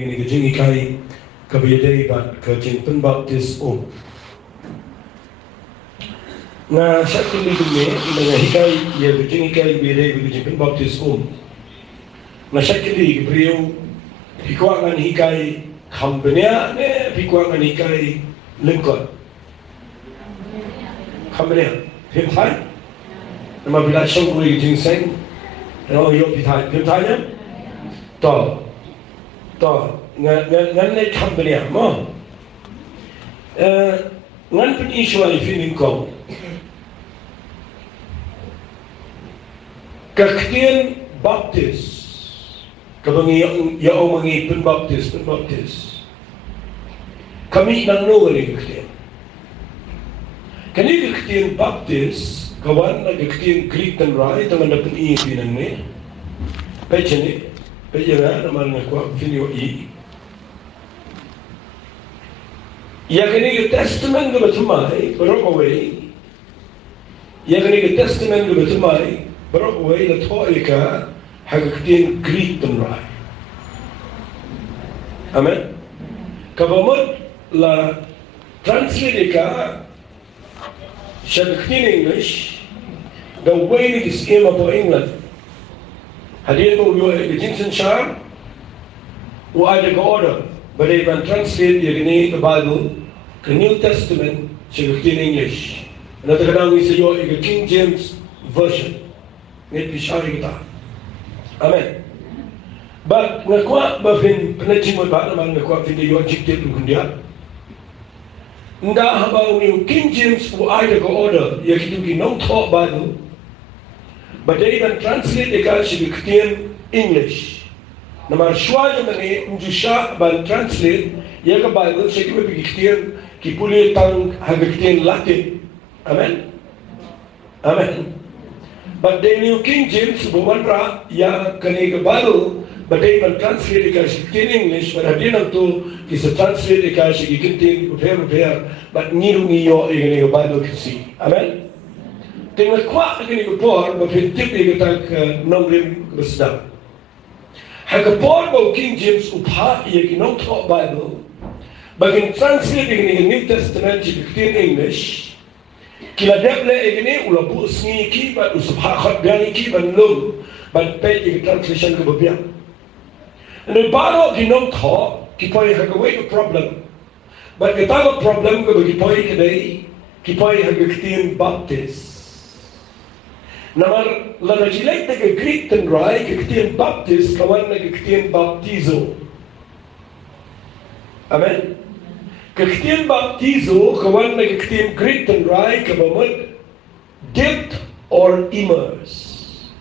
Ini Jinghikai Jingpynbaptis Na satu ni dengan hikai ia Jinghikai Jingpynbaptis Na sakili beliau hikuangan hikai kambenya ne hikuangan hikai lengkot kambenya himtai nama bila songkui jingseng no yo pitai himtainya to ngan ne kambenya mo ngan pun isu ai feeling ko kaktian baptis kabang ya mangi penbaptis kami nang no ni kaktian kani kaktian baptis kawan na kaktian Greek dan rai tangan dapat i pinang ni pejana naman na kwa finyo i ya kani testament ga batumai barok away ya kani testament ga batumai barok away la toika hagaktin Greek dan rai amen kabamot la translate ka hagaktin English the way it is came about England hadin mo yo Egyptian shar o ada ka order but they can translate the Bible the New Testament hagaktin English na takadang isa yo King James version nit bishari kita amen but ngakwa ba fin penachimot ba naman ngakwa fin yo jikte kundia nda haba ni King James o ada ka order ya kitu ki no talk Bible but they can translate the hagaktin English namar shwa mane njusha ban translate ya ka Bible siya ki hagaktin ki puli tang hagaktin Latin amen but the New King James bumanra ya kani ka Bible but they can translate the hagaktin English but hadin to is a translate the hagaktin repair but niyo igani ka Bible kasi amen tinggal kuat kini kepor berfintip dia kata nombrim besar. Hagapor bau King James upah ia kini talk Bible, bagian translate ini New Testament hagaktin English. Kila deple ini ulabu sni ki bat usbah khat biang ki ban lum ban pet ini translation ke berbiang. Dan baru kini talk kipai hagawai ke problem, but kita problem ke bagi kipai kedai kipai hagaktin Baptis. Namar la najilek na Greek dan rai kaktian baptis kawan na kaktian baptizo. Amen. Kaktian baptizo kawan na kaktian Greek dan rai kabamot dipped or immersed.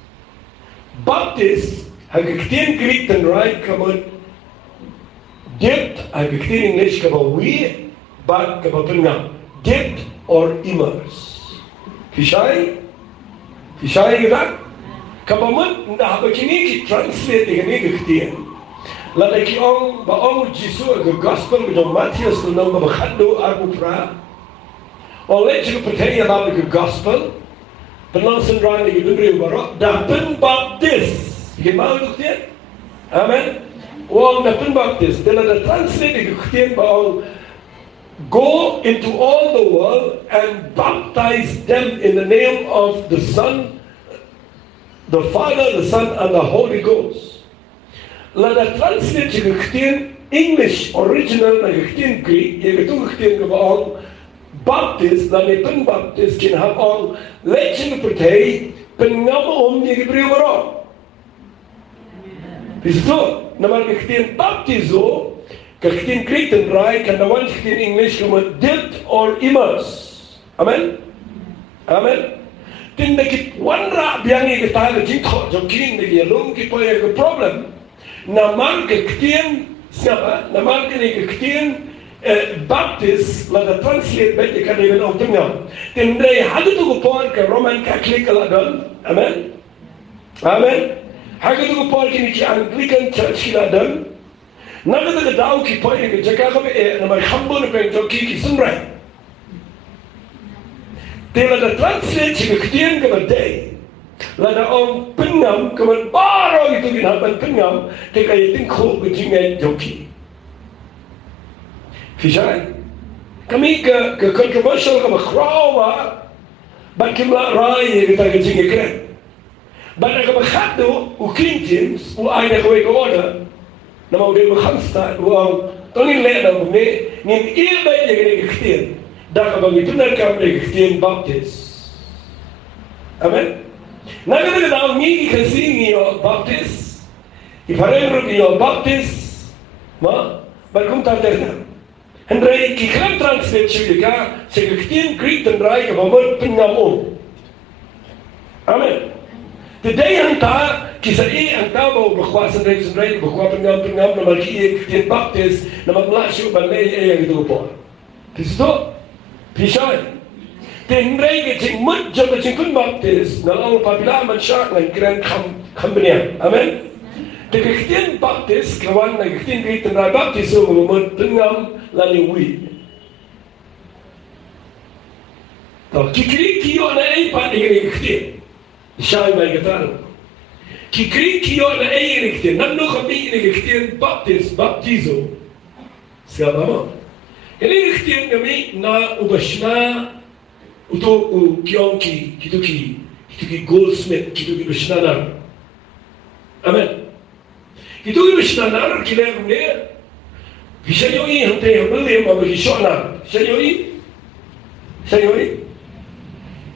Baptis hagaktian Greek dan rai kabamot dipped hagaktian English kabawi but kabapenga dipped or immersed. Isai kita, kabamot nda begini ki translate dengan kaktian. Lalu ki baong Yesus ke gospel ke Matius tu nama berkhado aku pra. Oleh juga percaya dalam ke gospel, penonton rani ke diberi barok dan baptis. Gimana kaktian? Amen. Wong dan baptis. Dan ada translate ke kaktian baong go into all the world and baptize them in the name of the Son, the Father, the Son, and the Holy Ghost. Lada translate yung kaktian English original na kaktian Greek, yung itong kaktian kabaong baptist, na may penbaptist kinahapong leching pertay pengamoom yung Hebreo marong. Pisto, naman kaktian baptizo, kaktian Greek dan rai, kanawan kaktian English kama dipped or immersed. Amen? Amen? Tindakit wanra biyangi kita na jingko jokin na yalong kipoy ang problem. Naman kaktian siapa? Naman kaktian Baptist lada translate baik ikan dengan orang tengah. Tindai hadu tu kupon ke Roman Catholic aladon. Amen? Amen? Hadu tu kupon kini ki Anglican Church aladon. Naga tu daw kipoy ang jaga kami naman hambon na pengjoki ki sunray. Tila da translate si kaktian ka baday Lada ong pengam kemen baru itu ginapan pengam teka iting ko kejingan joki. Fisai. Kami ke controversial ke krawa ban kimla rai kita kejingan keren. Ban ke bakhado u King James u aina ko order nama udah berhamsta uang tongin le na ne nin ilba je gene Christian. Dah ka begitu nak kami Christian Baptist. Amen. Nagada daw ni kasi niyo Baptist, iparengro niyo Baptist, ma, bagong taterna. Hendrai kikran translate siya sa Christian Greek dan Rai kabamot pengamo. Amen. Today ang ta kisai ang tao bakwasan ray bakwa pengam na malki Christian Baptist na maglasyo balay ay ito po. Kristo, pisay. Tenray ke jingmut jaba Jingpynbaptis na ang pabila man siya ng grand company. Amen. The Christian Baptist kawan na Christian Greek and Baptist so mamut pengam laliwi. Tahu kikiri kiyo na ay pa ni Christian. Siya ay may katalo. Kikiri kiyo na ay Christian. Nando kami ni Christian Baptist baptizo. Siapa mo? Ini Christian kami na ubasna untuk kiongki kituki goldsmith kituki besnanar. Amen. Kituki besnanar kila kumne bisa yoi hante hamle mabagi shona. Sayoi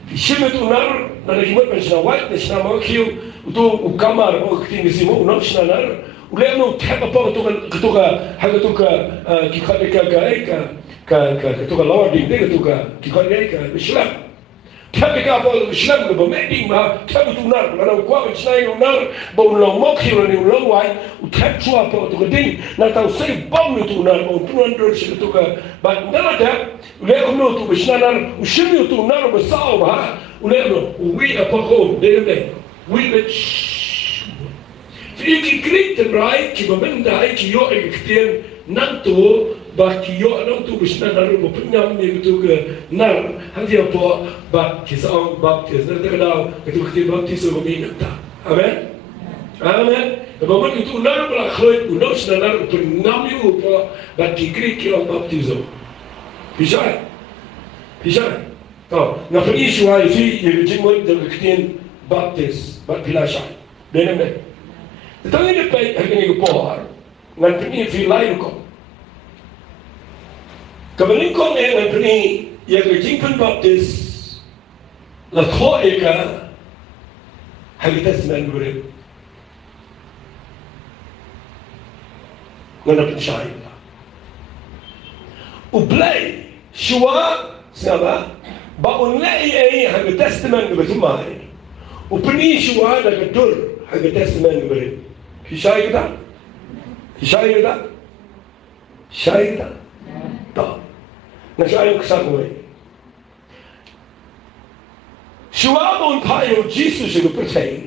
bisa betunar na nagimat besnawat besnama kiu untuk ukamar o kitingi simo unam besnanar ulem no tapa pa ketuka hagatuka kikadeka ketuka lawan ding ketuka kikadeka Islam tapi apa Islam ke bemeding ma tapi tunar kalau kuat Islam tunar bau mok hiro ni ulang wai utak chua apa tu keding na tahu saya bom itu tunar bau tunar dor si ketuka but nada ulem no tu Islam ushimi tu tunar besau ba ulem no we apa ko dele we Iki Greek dan Rai kiba benda kiyo ekstien nanto ba kiyo nanto bisna naru mo penyam ni gitu ke nar handi apa ba kisang baptis nar terkenal itu Christian Baptist so kami nata. Amen. Amen. Bapak itu nar pula khloit uno bisna nar penyam ni apa ba ki Greek kiyo baptizo. Bisa. Tahu. Ngapa isu ai si jingmut dan Christian Baptist ba pilasha. Benar. Tetapi ini baik hari ini kepohar, ngan ini filai ko. Kemudian kau ngan ini yang Jingpynbaptis, lakho eka hari testament beri, ngan apa syai. Ublay, shua, siapa? Baunlay hari testament beri mai. Upni shua dah kedur hari testament beri. Syai kita? Tak. Nak syai kesan kau. Syua pun payo Jesus itu percaya.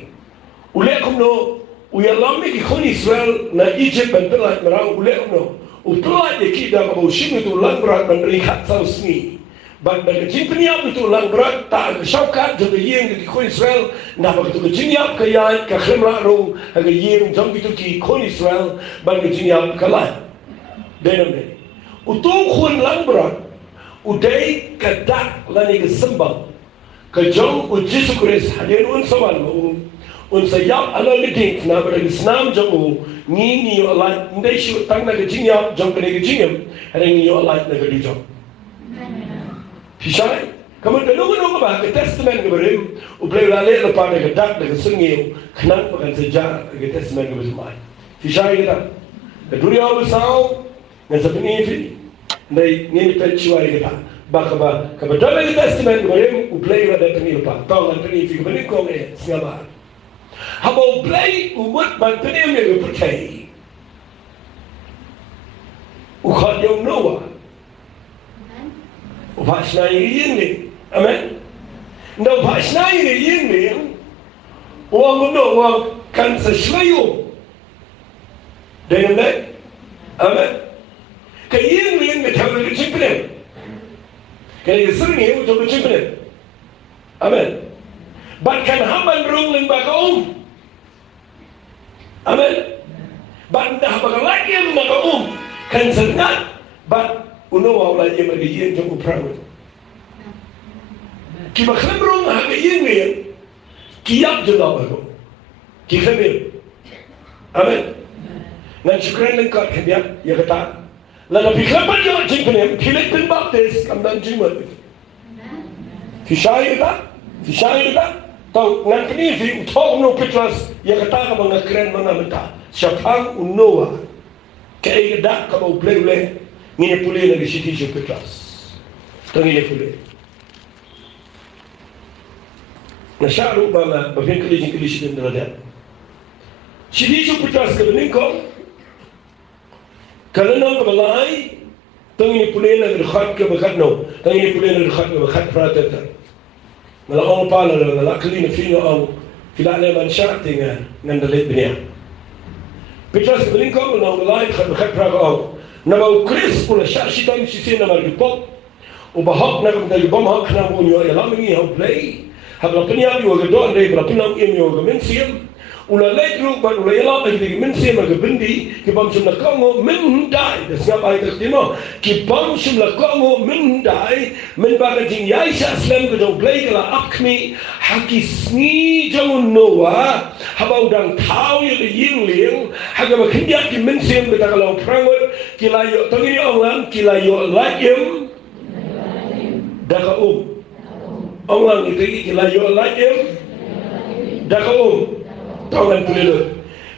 Ulek kumno, uyalami kikon Israel na Egypt bantelat merau ulek kumno. Utelat kita kau sim itu lang berat berikat sausni. Ban Jingpynbaptis itu lang berat tak syaukat jadi yang kikon Israel na begitu kejiniap kaya kekhemla rong aga yang jam itu kikon Israel ban kejiniap kalah. Denam. Utung khun lang berat udai kadak lani kesembang kejong Jesus Kristus hadir sawal un sayap ala liding na beragisnam jamu ni alai ndai shu tang na kejiniap jam kene kejiniam hari ni alai na kejiniap. Pisai, kamu dulu ba ke testament ke berim, ublay lale lepas ke dak ke sungai, kenang pakai sejarah ke testament ke berimai. Pisai kita, dunia besar, ngan sepenuhnya ini, nai ni percuai kita. Bakaba, kamu dalam ke testament ke berim, ublay lale teni lepas, tahu ngan teni fi berim kau ni sengaja. Haba ublay umat ban teni yang percaya, ukat yang Noah. Upasna ini, amen. Nda upasna ini, orang kan sesuai. Dengan baik, amen. Kaya ini kita boleh ciptakan. Kaya sering itu boleh ciptakan, amen. But kan haban rung ling baka Amen. But dah baka lagi yang baka kan sengat. But uno wala yang magiyin jong uprawat. Ki baklam rung hagayin ngayon. Kiyap jelaw baka. Ki khamil. Amen. Ngan syukran lengkap kaya ya kata. Lalu pikirkan yang jingpynam Jingpynbaptis kamdan jingmat. Fishay kita. Tahu ngan kini fi utong no Petras ya kata ka mga kren mga mata. Siapang unoa. Kaya kada ka mau play ngine puli lagi siti si Petras. Tangine puli. Nasyaru bala bafin kali siti ndada. Siti si Petras ka beningko. Kalau nak berlai, tengini pulih nak berkhat ke berkhat no, tengini pulih nak berkhat ke berkhat pratata. Malah orang pala malah kali nak fino orang tidak ada manusia dengan dalit dunia. Petras berlingkau nak berlai berkhat pratata orang. Nama Chris pula syarsi time sisi nama dipop, ubahak nak menjadi bom hak nak punya ialah mengi hak play. Habla penyam juga doan dari berapa penyam juga mensiam. Ula leitru ban ula yala bagi mensi maga bendi ki bam sum lakongo mendai siap ai tertino ki bam sum lakongo mendai men baga jing yaisa slam go blai kala akmi haki sni jong noa habau dang tau ye ying ling haga ba kindia ki mensi be takalo prangot ki la yo tongini onglam ki la yo laim daga onglam itu ki la yo laim daga Tahunan pulih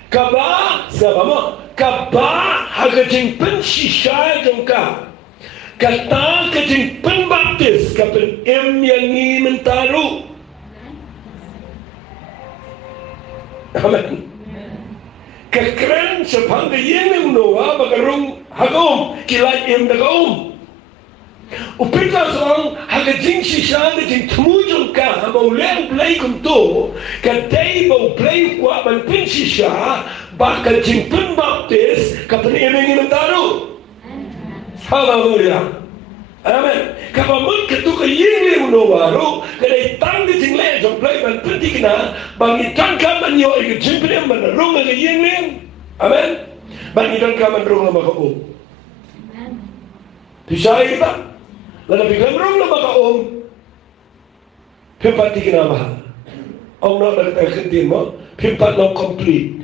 kaba siapa mo kaba hagajing pensisya jongka kata kajing penbaptis kapen yang ni mentaru. Amen. Kekeren sepang yang noa bagarung hagom kilai daga Upita orang hagajing sisa hagajing temujung ka mau leng play kunto kadai mau play kuat ban pinsisa bakal Jingpynbaptis kapan emeng mentaru. Haleluya. Amen. Kapamut ketuka ying no baru kadai tang di jing le jong play ban pentikna bangi tangka manyo ig Jingpynam ban rung ig ying. Amen. Bangi tangka man rung ma ko. Pisai kita lalu bigam rong na baka pimpat di kinamahal. Na nagtakintin mo, pimpat na complete.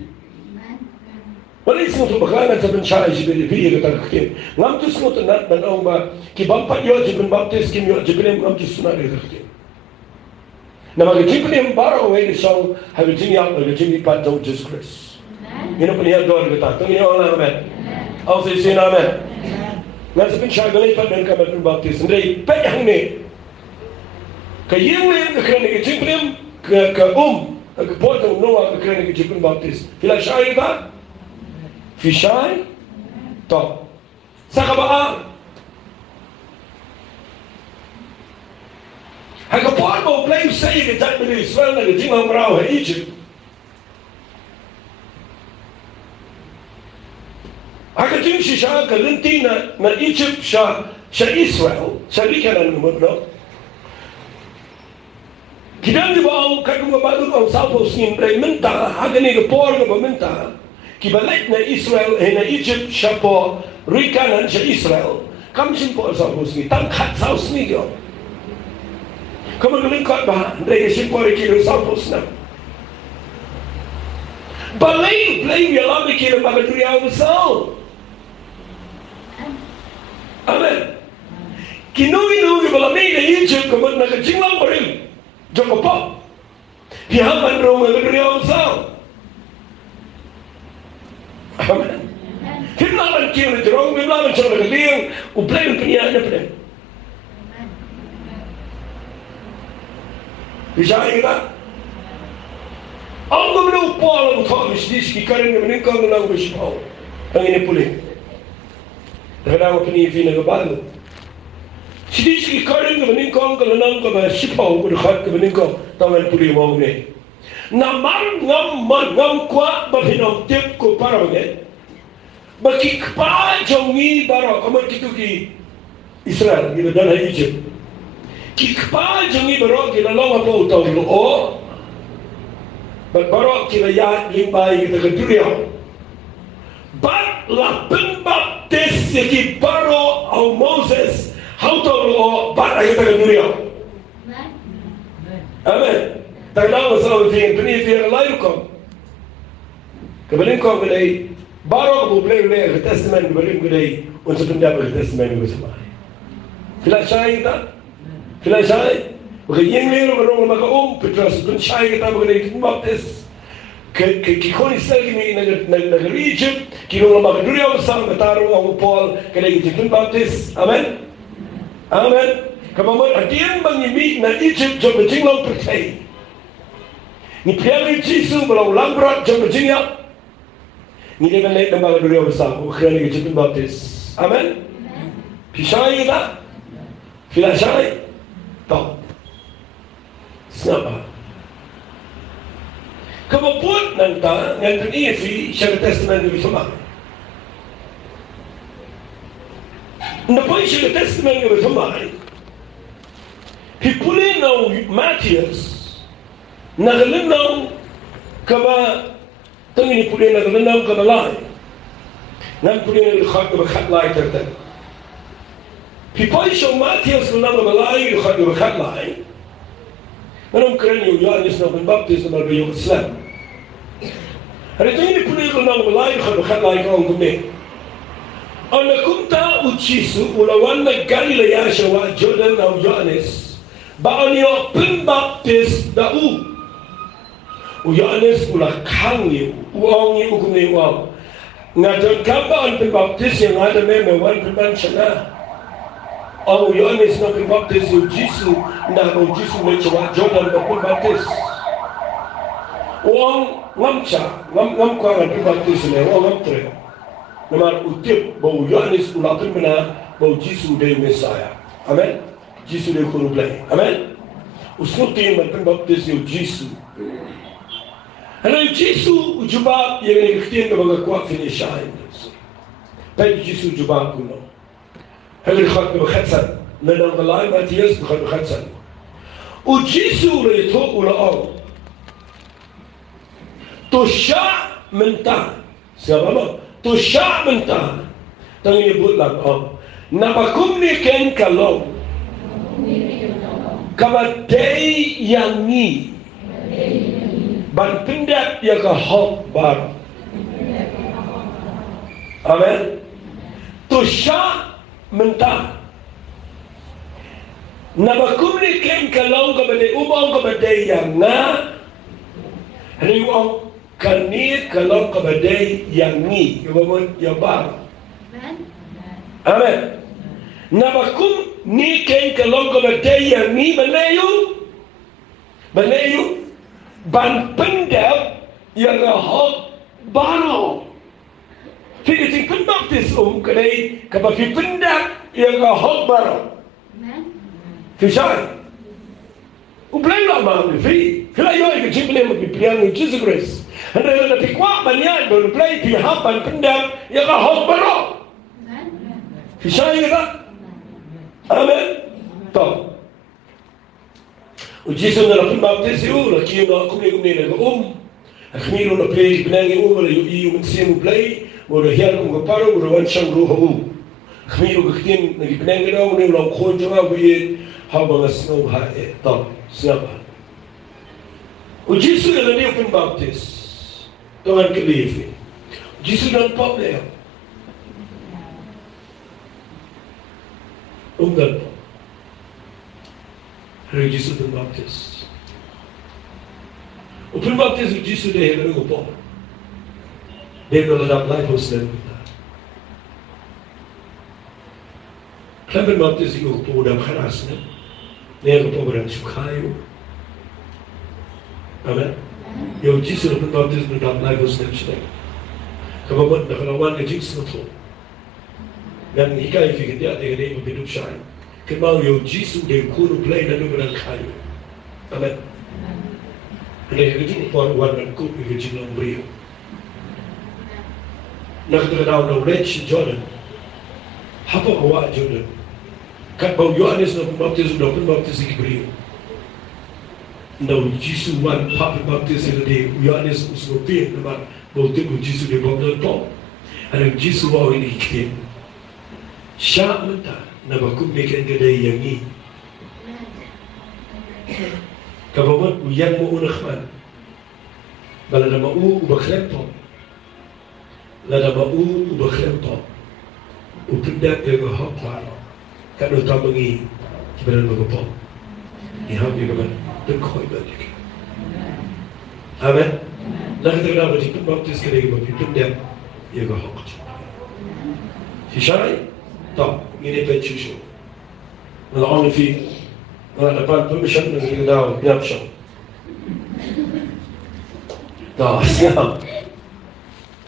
Walis mo ito baka sa bensyay si Bilipi nagtakin. Ngamtus mo ito na ba kibampat yo Jingpynbaptis kim yo Jingpynam ngamtus na nagtakin. Na mag-Jingpynam para ko ngayon isang hagajing ipat ng Jesus Christ. Yun ang paniyag doon kita. Tungin niyo ang amen. Ako sa isin amen. Ngan sa pinsya galay pa dan kamar Jingpynbaptis ndai payang ni kayeng ke kena ke Jingpynam ke potong noa ke kena ke Jingpynbaptis pila syai ba fishay to sakabaa hagapon mo play say ke tak beli Israel na jingang maraw ha Egypt. Hagajing siya kalinti na Egypt siya Israel, siya likanan mo no. Kidang di ba ang kagumabadog ang sapos ng menta, hagani ka po ang menta, kibalik na Israel na Egypt siya po rikanan siya Israel, kamsin po ang sapos ni tangkat saus niyo. Kamagulingkot ba? Hindi kasi po rikilo sapos na. Balay yalang rikilo magaduriyaw na sao. Amen. Kinuwi balamay na Egypt kamad nakajinglang pa rin. Diyan ko po. Hihaman rong nagagriyaw sao. Amen. Himlaman kiyo na dirong, himlaman siya nagaliyang, ublay ang paniyan na pa rin. Bisahin kita. Ang guminaw po alam ko, misdis, kikarin naman yung kang nalang bispaw. Ang inipuli. Nakadang pinipin na gabalo. Sidis kikarin naman yung kang kalanang kabasipaw, kudakad naman yung kang tangan puli mo ni. Namang ngam kwa ba pinagtip ko para magay. Bakikpa jongi baro kamar kitu ki Israel, ginadala Egypt. Kikpa jongi baro ginalong apa utaw lo. But barok kira ya limbai kita keduriau. But la penbaptis yaki baro au Moses how to lo but kita keduriau. Amen. Tahu selalu tinggi peni tiada lain kom. Kemudian kom kedai barok boleh testament kemudian kedai untuk pendapat testament bersama. Filasai kita, filasai. Yang ni orang makan Petrus pun cai kita mengenai baptis. Kikon Israel kini negeri Egypt, kini orang makan dunia besar bertaruh orang Paul kena kita baptis. Amen. Amen. Kemudian hadian bangimi na Egypt jom berjinglang percaya. Ni piala Yesus berulang berat jom berjinglang. Ni dia menaik nama dunia besar. Kena kita baptis. Amen. Pisai kita, filasai, tak. Siapa? Kemampuan nanta yang terisi syariat testament itu sama. Nampak syariat testament itu sama. Hipulin nau Matius, nagalin nau kaba tengini pulin nagalin nau kaba lain. Nam pulin kaba lain terten. Hipulin syau Matius nau kaba lain kaba lain. Manam keren yung Yohanes na Pembaptis na magayong Islam. Hari ini pun itu nang melai khabar lain orang gune. Anak kumta ucisu ulawan na Galilea shawa Jordan na Yohanes. Baanyo Pembaptis dau. Yohanes ulah kangi uangi gune uang. Ngajon kabaan Pembaptis yang ada memewan pembancana. Au Yohanes na Pembaptis yung Jisu na o Jisu mecawa Jordan na Pembaptis. Uang ngam kuangan Pembaptis ni uang ngam tre. Namar utip bau Yohanes ulapin bena bau Jisu de Messiah. Amen. Jisu de kurublay. Amen. Usnutin man Pembaptis yung Jisu. Ano yung Jisu ujubab yang nagkaktiyan na mga kuwak finisyahin. Pero Jisu ujubab kuno. هل الخط بخدسن لأن الله ما تيس بخط بخدسن وجيسو ليتوق ولا أو تشاع من تا سيابا تشاع من تا تاني يقول لك نبكمني كن كلام كما تي ياني بان بندق يكا حق بار آمين تشاع mentah. Nabakumni ken kalau kepada ubang kepada yang na, hari ubang kanir kalau kepada yang ni, kemudian yang bar. Amen. Nabakum ni ken kalau kepada yang ni benayu, ban pendap yang hak baru. Fikir sing Pembaptis kedai kapag pendak yang hak baru. Fisai. Ublay lah mang fi. Filay yo ke chimble mo pipiang ni Jesus Christ. Anda na pikwa banyan do play pi hapan pendak yang hak baru. Fisai kita. Amen. To. Jesus na Pembaptis yo la kiyo kumni na Akhmiro na play pinangi la yu msimu play. Mula hiyan kung kaparo, mula wansang ruho. Khmiro kaktin, nagipinang ginaw, nilang konjo nga buyin, habang asnaw hae, top, sinapa. O Jisu na niyo Pembaptis, tungan kalifi. Jisu na pop na yan. Unggal po. Hari Jisu Pembaptis. O Pembaptis o Jisu na yan, ano po? Dia melelap life Muslim kita. Klappen Baptis itu kepada kerasnya, dia kepada sukayu. Amen. Yang Yesus Baptis melelap life Muslim kita. Kemudian nakalawan ke Yesus itu. Dan hikai fikir dia dengan dia hidup syai. Kemudian yang Yesus dia kuru play dan dia kayu. Amen. Dia kerja pun warna kup kerja nombrio. Nakatadaw na wretch Jordan. Hapa kawa Jordan. Kat bau Yohanes na Pembaptis na Pembaptis ikibriyo. no Jesus wan papa baptist de Yohanes usopin na bote ko Jesus de baptist to ana Jesus wa ini kite sha mata na ba kum meken de yangi kabamat yang mo unakhman balada ma u bakhremto lada ma u bakhremto upinda de go hokwa kado tabangi kibaran mo po iham bigaman dan koi balik. Amen. Lahat ng mga jingpin baptist ka rin magpipin dem, yung hokot. Si Shai, to, ngini pa chusho. Wala only fi, wala na pa permission ng yung daw, pinapsyo. To,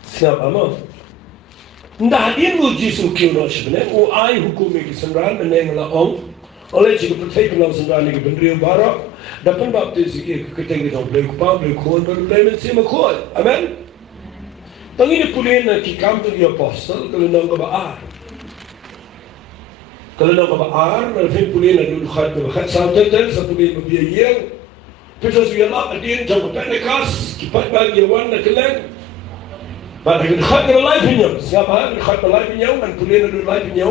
siyam, amo. Ndahin mo Jisu kiyo no siya, o ay hukumig isamran, manay nga laong, oleh jika percaya penau sendiri ke bendera barak, dapat baptis ke ketika kita boleh kupang, boleh kuat, boleh mencima kuat, amen. Tangi ni pulih nak kikam tu dia apostol, kalau nak kebaar, nanti pulih nak dulu khat sampai satu pulih berbiaya, Petrus biarlah adin jauh Pentecost, kipat bagi awan nak keleng, pada khat kalau lain punya, siapa khat kalau lain punya, dan pulih nak dulu lain punya.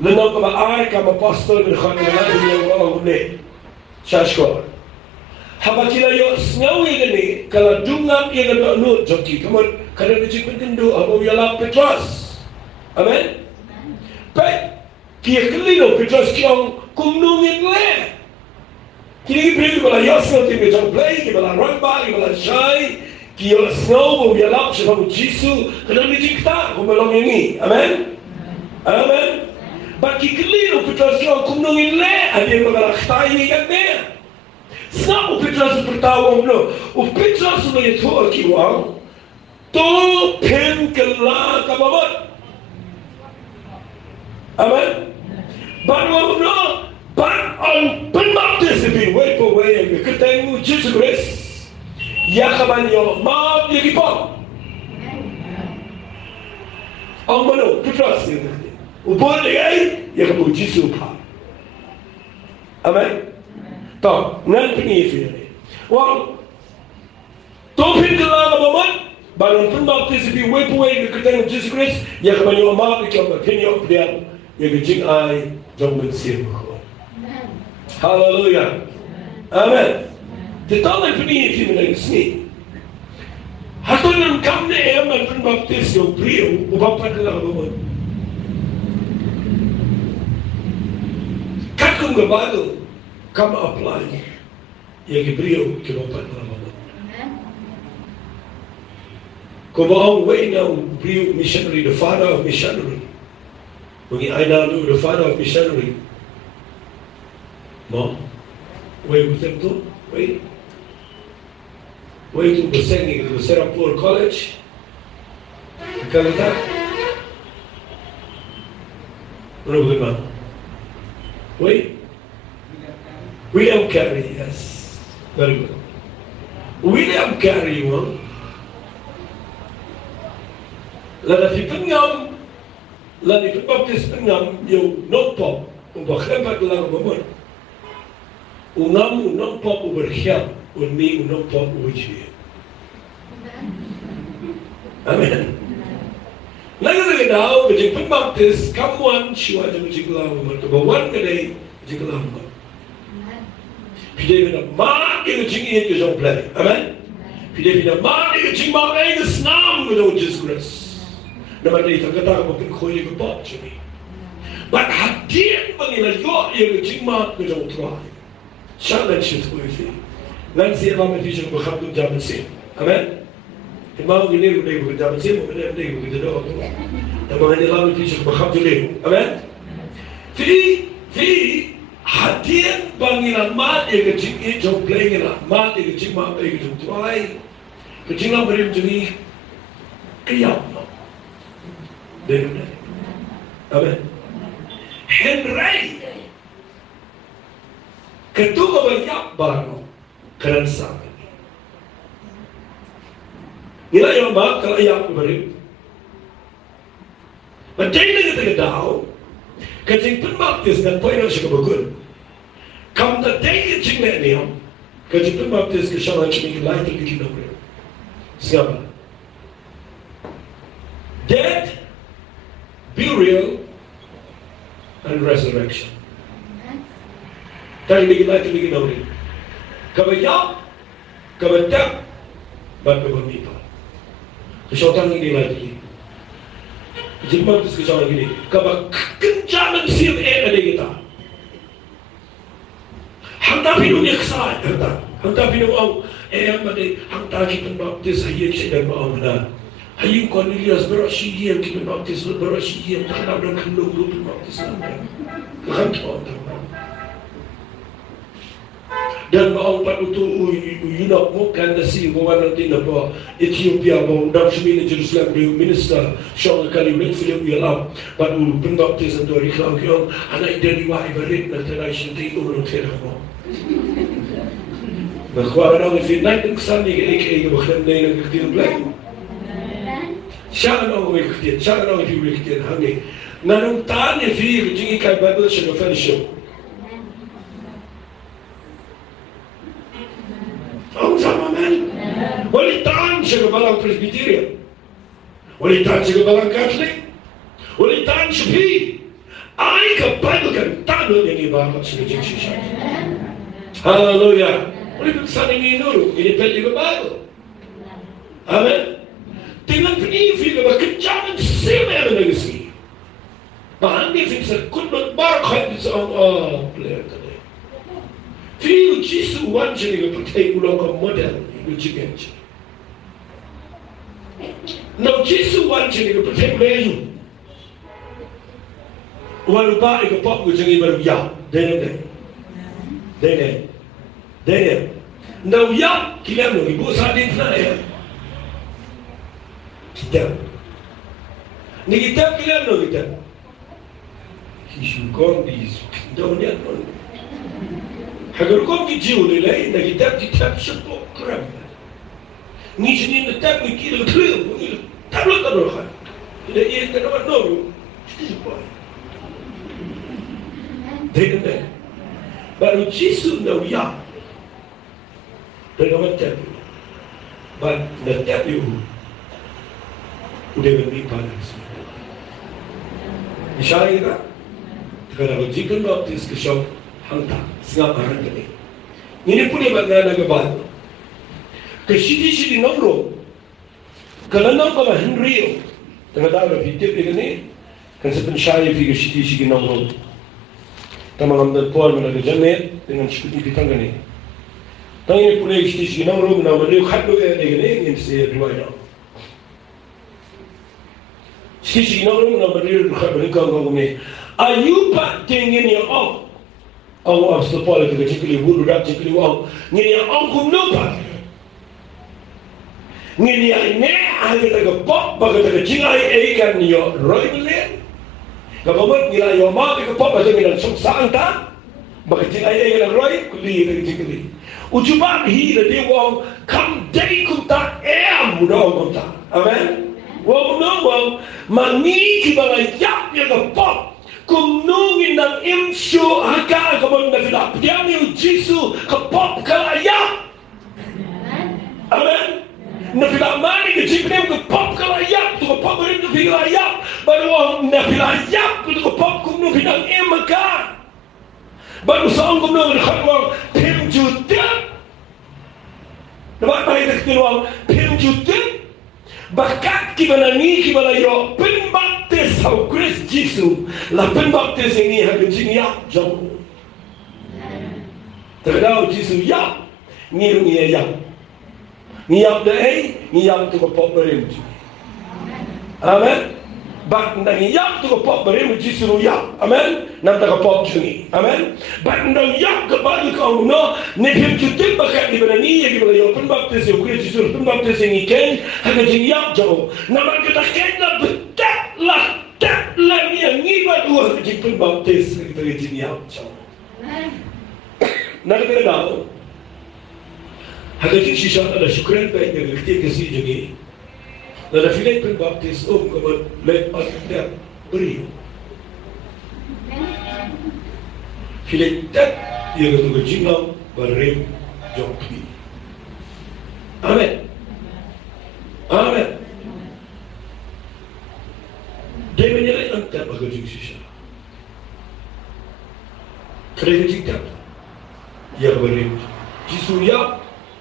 Lenau kama ai kama apostol berkhana lain yang Allah boleh syashkor. Habakila yo snau ini kalau dungan ia ada nut joki kamu kada dijik pentindu abu yala Petrus. Amen. Baik kia kelilo Petrus kiong kumnungin le. Kini beri bala yosno tipe jong play bala ramba bala shai kia snau abu yala sebab Jisu kada dijik ta kumelong ini. Amen. Amen. Bagi keliru Petrus yang kumnungin le, ada yang mengalahtai ni kan dia. Sebab Petrus bertahu lo, Petrus ni tu akiwang, tu pen kelah kababat. Amen. Baru lo, baru penbaptis lebih way per way, ketemu Jesus Christ. Ya kabanyo, maaf dia kipang. Ang mana Petrus ni. Upon lagi, ia kamu Jisu pa. Amen. Tahu, nan pengi fikir. Wang, topin kelah kamu baru pun baptis lebih way per way ketemu Jesus Christ. Ia kamu yang maaf kita berpenyok dia, ia Jinghikai Jingpynbaptis. Hallelujah. Amen. Tetapi pengi fikir lagi sini. Hatunan kami yang pun baptis yang beliau, upapa kelah kamu. Kung bago, kamu apply yang beliau kebapan Allah. Kung baong way now beliau missionary, the father of missionary. Kung i-aina lu the father of missionary. Mo, way betul tu, way tu bersengi ke Singapore College. Kalau tak, mana bagaimana? Wait. William Carey, yes. Very good. William Carey, one. Lada fi pengam, lada fi baptis pengam, yung notpop, kung bakrepat lang naman. Unam notpop uberhyap, unmi notpop uberhyap. Amen. Lagi daw, kajing penbaptis, kamuan siwa jang jinglaw mo. Tabawan ka day, jinglaw mo. Pide na ma, ino jingin ka jang play. Amen? Pide na ma, ino jing ma, ay nasnam ko daw Jesus Christ. Naman na itang kata ko pinkoy ko po, siya. But hadiyan pa nila yung jing ma ko jang try. Siya lang siya ko yung lang siya naman siya ko bakapun jaman siya. Amen? Mau gini udah ibu kerja macam mana udah ibu kerja doang, tapi hanya lalu itu sudah bakal jadi, amen. Fi hadian panggilan mat yang kecil itu play lah, mat yang kecil mat yang kecil try, kecil lah beri jadi kiyam, deh, amen. Henry ketua banyak baru keren sama. Nilai yang baik kalau yang beri. Macam ni kita tahu, Jingpynbaptis dan poin yang suka bagus. Kamu tak tahu Jinghikai ni, Jingpynbaptis ke siya kini light lagi kita boleh. Siapa? Death, burial, and resurrection. Tadi lagi light lagi kita boleh. Kabayap, kabatap, ba't kabamipa. Kesyautan ini light lagi. Jingpynbaptis ke siya gini. Kencaman siap ada kita. Hangta pinong yaksa, hangta pinong ang mayamade, hangta Jingpynbaptis hayag siya dan maong na. Hayag Cornelius berasiyem Jingpynbaptis berasiyem nakalaw ng kandong Jingpynbaptis na. Kakantawang tawang. Dan maong panuto uyunok mo kanda si wawan natin na po Ethiopia mo dam sumina Jerusalem yung minister siya nga kalimin Philip Yalam panu Jingpynbaptis ang tuwari klang yung anay deriwa ibarit na tanay siya tayo ng tira mo. Nakuha na ako si natin kasani ka ika baklan na yung nagkaktiyan black. Siya nga ako may kaktiyan, siya nga ako may kaktiyan hangin. Nanungtaan niya fiyo Jinghikai Baptist siya fellowship. Ang sama man. Walitaan siya balang Presbyterian. Walitaan siya balang Catholic. Walitaan siya pi. Ay kapal kan tanong yung iba sa Jinghikai. Hallelujah. Wala kang sanay ninuro. Inipel yung Bible. Amen. Tingnan pinifil ka ba? Kadyaman siya meron na kasi. Bahandi fin sa kunot barakay sa player ka na. Feel Jesus one siya nga patay ulang ka model. Ito chicken siya. Now Jesus one siya nga patay ulang. Walau ba ikapap ko siya nga ibarang ya. Daniel. Now ya kilam no ibu sa din na ya. Kitab. Ni kitab kilam no kitab. Kishukon bis. Donya no. Hagar kon ki jiu le lai na kitab shpo kram. Ni jini na tab ni kilo klub. Tablo ka no kha. Ida ye ka no no. Daniel. Baru Jesus no ya. Dengan tabi, but the tabi udah berlipat. Misalnya, kalau Jingpynbaptis kesal hangta, sengat orang ini. Ini pun yang mana nagabat. Kesidi nomor, kalau nama Henry, tengah dah video ini, kan sepen saya video kesidi nomor. Tamang ambil Paul menaga jamet dengan seperti pitang ini. Tanya pun eksisi nomor nama dia kado yang ini saya riwayat. Eksisi nomor nama dia kado ni. Ayuba tingin yang ang sepuluh kita cikli bulu dak cikli ang ni yang ang kumnopa. Ni yang ni ada tak pop bagai tak jingai ikan ni roy beli. Kapan nilai yang mak tak pop bagai nilai suksan tak bagai jingai ikan roy kuli tak cikli. Ujuban hira dia wong kam day kunta mudah kunta. Amen. Wong no wong mangi kibala yap ya ka pop. Kung nungin ng imsyo haka kamon na filap. Dia ni Jisu ka pop ka yap. Amen. Na filap mani ka jipnem ka pop ka yap. Tu ka pop rin ka fila yap. Baru wong na fila yap tu ka pop kung nung pinang imaka. Baru saong kumno ng khatwang pimjutin. Dapat makita kinuwang pimjutin. Bakat kibanani kibalayo Jingpynbaptis sa Christ Jesus. La Jingpynbaptis ini hagin yap jong. Tagadaw Jesus yap. Ngirong iya yap. Ngiyap na ngiyap tu kapop berim. Amen. Bak ndang yap tu kapop berim Jesus yap. Amen. Nam ta kapop jungi. Amen. Bak ndang yap kabal ka no ne phim chutin bakat di banani ya di balayo Jingpynbaptis sa Christ Jesus Jingpynbaptis ini ken hagin yap jong. Naman kita ken na betak lah ni yang ngibat dua Jingpynbaptis kita gin yap jong. Nak kita tahu. Hagin sisya ada syukran baik yang kita kasih jungi. Nada filay Jingpynbaptis kaman let us that beri. Filay that yang tu jingaw barim jompi. Amen. Amen. Dia menyelai antara bagajing sisa. Kerja jingkat. Ya berim. Jisuya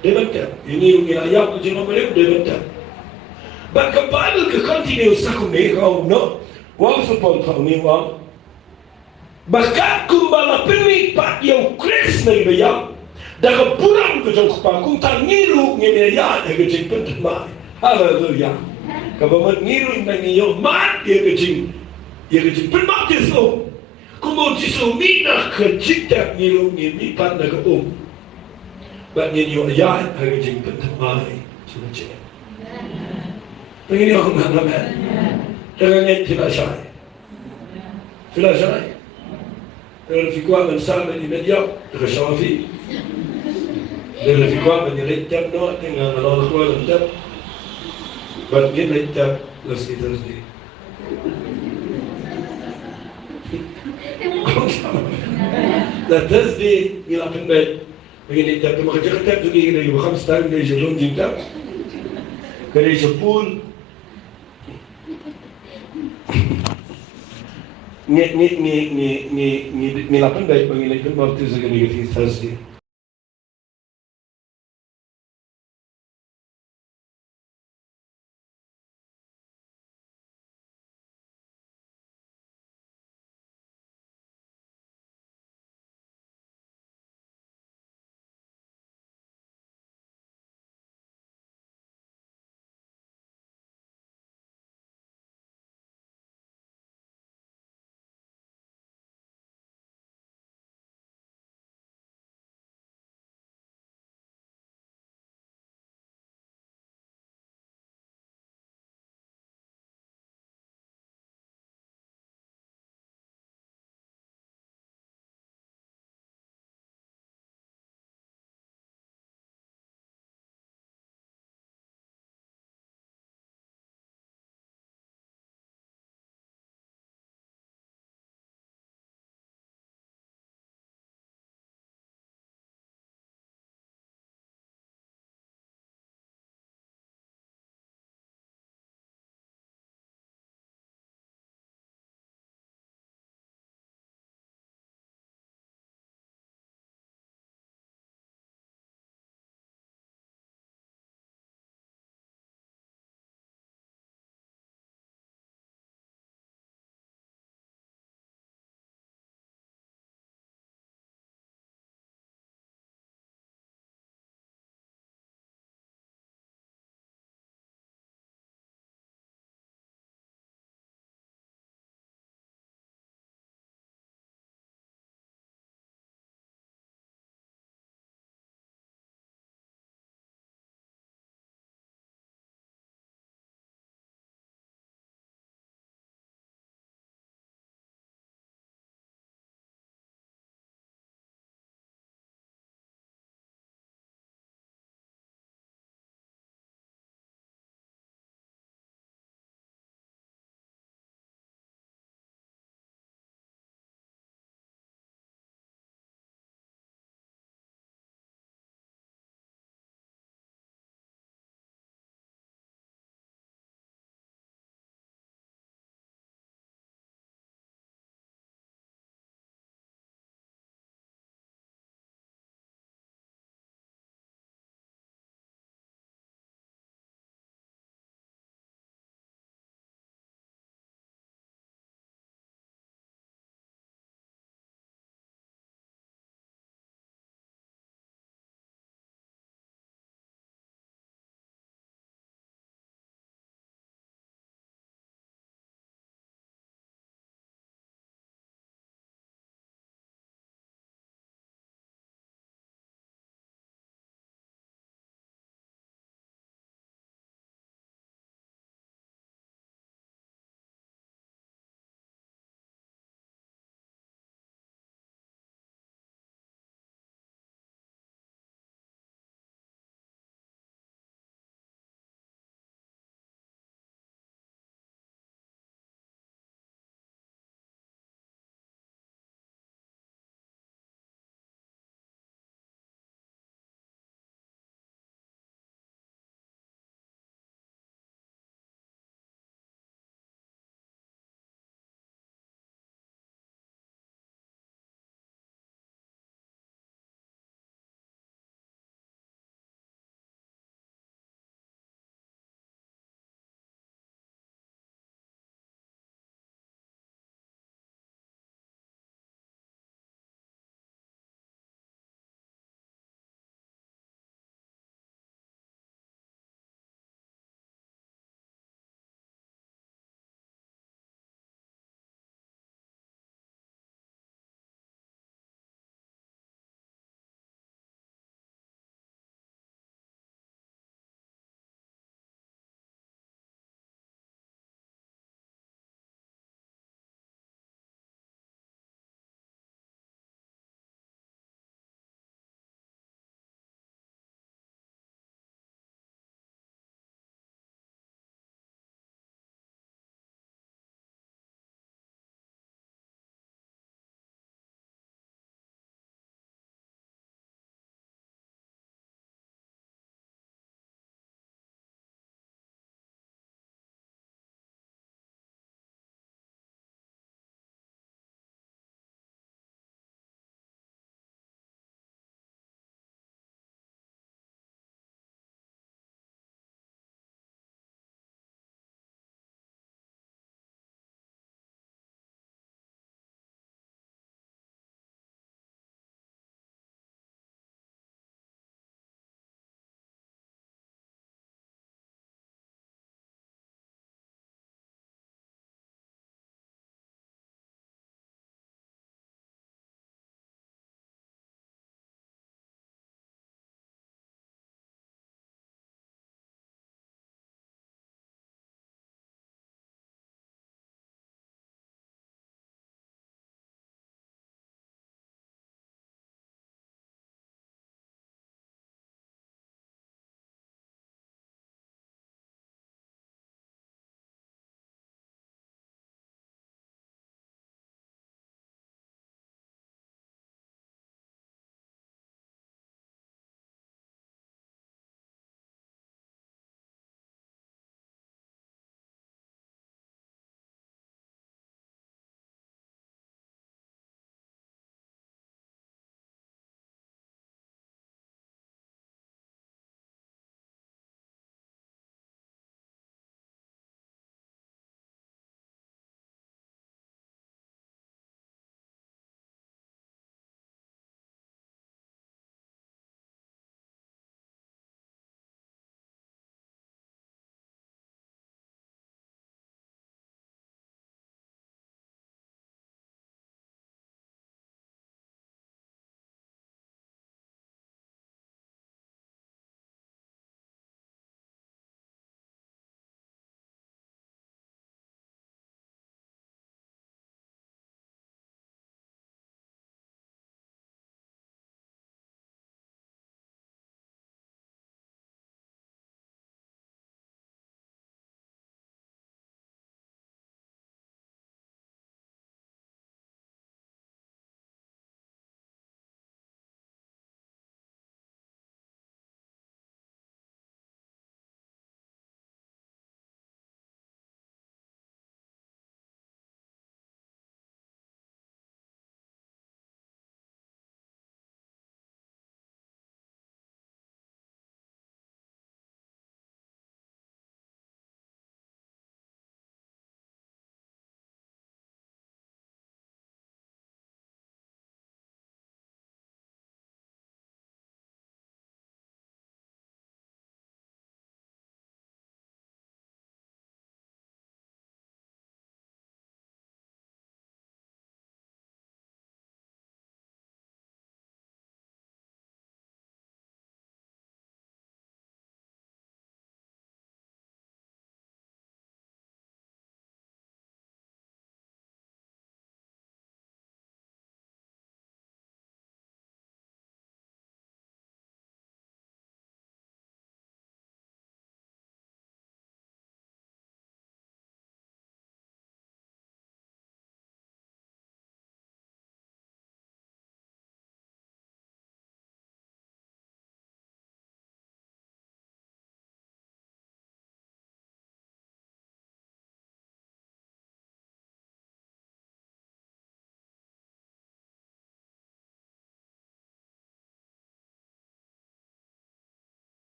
dia bentar. Ini wilayah kejadian berim dia bentar. But the Bible can continue sakune kau no. Wang sepuluh tahun ni wang. Bahkan kumbala peni pak yang kris na ibayang. Daga pulang ke jauh kepang tang ngiru ngineya ya kejing pentemai. Haleluya. Kabamat ngiru ngiyo mat ya kejing penbaptis Kumo jisu mina kejing tak ngiru ngimi pan daga But ngiyo ya kejing pentemai. Cuma Begini orang nak Jangan tidak syai. Tidak syai. Kalau fikir bersama di media, tersyafi. Kalau fikir menyelecap no, tinggal Allah keluar lencap. Bagian lencap lagi terusdi. Dan terusdi ilapan baik. Begini lencap tu macam lencap tu ni kita bukan setahun dari sebelum jingkap. Dari sepul. Ni lapan baik pengilapan baptis again Thursday.